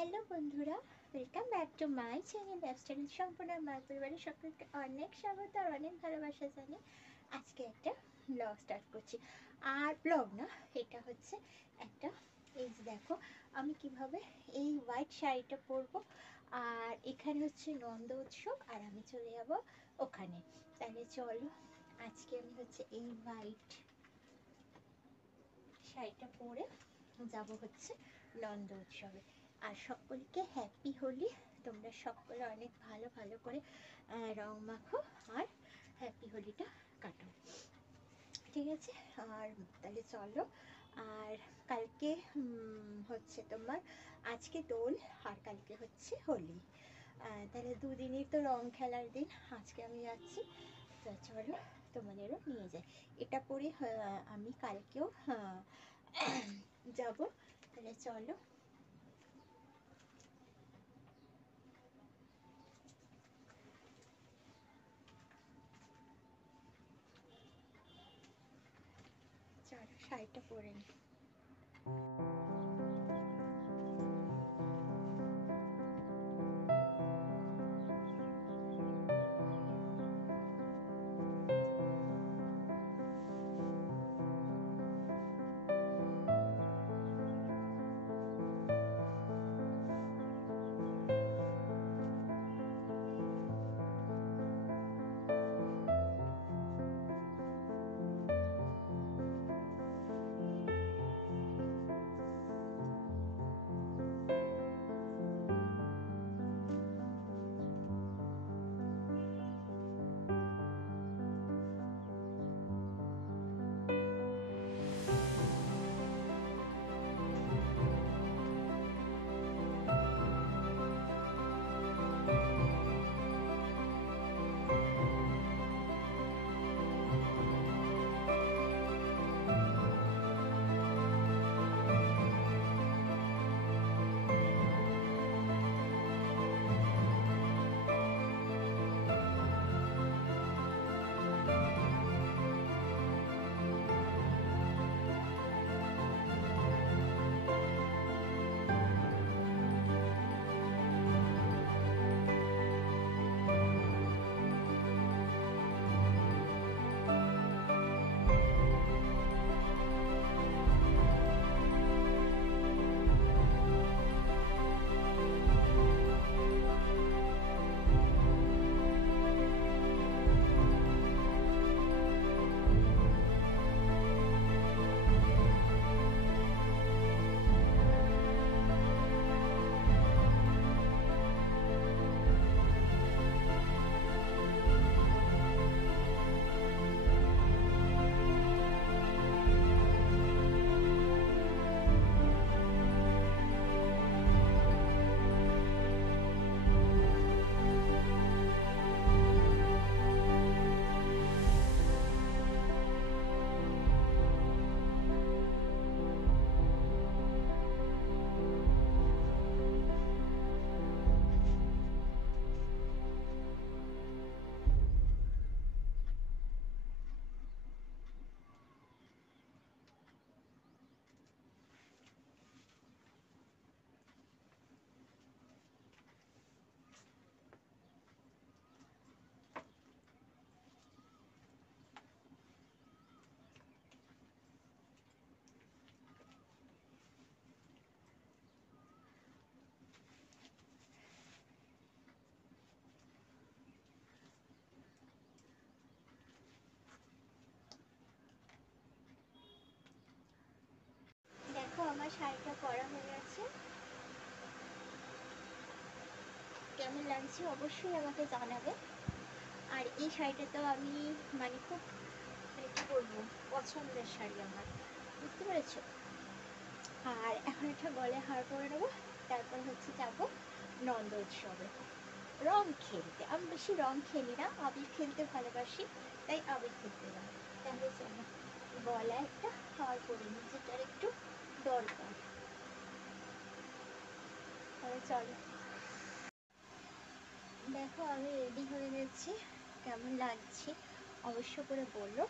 Hello বন্ধুরা, welcome back to my channel lifestyle সম্পূর্ণ মার পরিবারের সকলকে অনেক স্বাগত আর অনেক ভালোবাসা জানি। আজকে একটা ব্লগ স্টার্ট করছি। আর ব্লগ না, এটা হচ্ছে একটা, এই যে দেখো আমি কিভাবে এই হোয়াইট শাড়িটা পরবো। আর এখানে হচ্ছে নন্দ উৎসব আর আমি চলে যাব ওখানে। তাহলে চলো, আজকে আমি হচ্ছে এই হোয়াইট শাড়িটা পরে যাব হচ্ছে নন্দ উৎসবে। আর সকলকে হ্যাপি হোলি। তোমরা সকলে অনেক ভালো ভালো করে রং মাখো আর হ্যাপি হোলিটা কাটো, ঠিক আছে? আর তাহলে চলো। আর কালকে হচ্ছে তোমার, আজকে দোল আর কালকে হচ্ছে হোলি। তাহলে দুদিনই তো রং খেলার দিন। আজকে আমি যাচ্ছি, তো চলো তোমাদেরও নিয়ে যাই। এটা পরে আমি কালকেও যাব। তাহলে চলো। চলো শাড়িটা পরে নিই। দেখো আমার শাড়িটা পরা হয়ে গেছে। কেমন লাগছে অবশ্যই আমাকে জানাবে। আর এই শাড়িটা তো আমি মানে খুব, মানে কি বলবো, পছন্দের শাড়ি আমার, বুঝতে পেরেছো? আর এখন একটা গলায় হার পরে নেবো। তারপর হচ্ছে যাবো নন্দ উৎসবে রং খেলতে। আমি বেশি রং খেলি না, আবির খেলতে ভালোবাসি, তাই আবির খেলতে যাবো। তাহলে চলো, গলায় একটা হার পরে নিই, যেটার একটু দরকার। তাহলে চলো। দেখো আমি রেডি হয়ে গেছি, কেমন লাগছে অবশ্য করে বললো।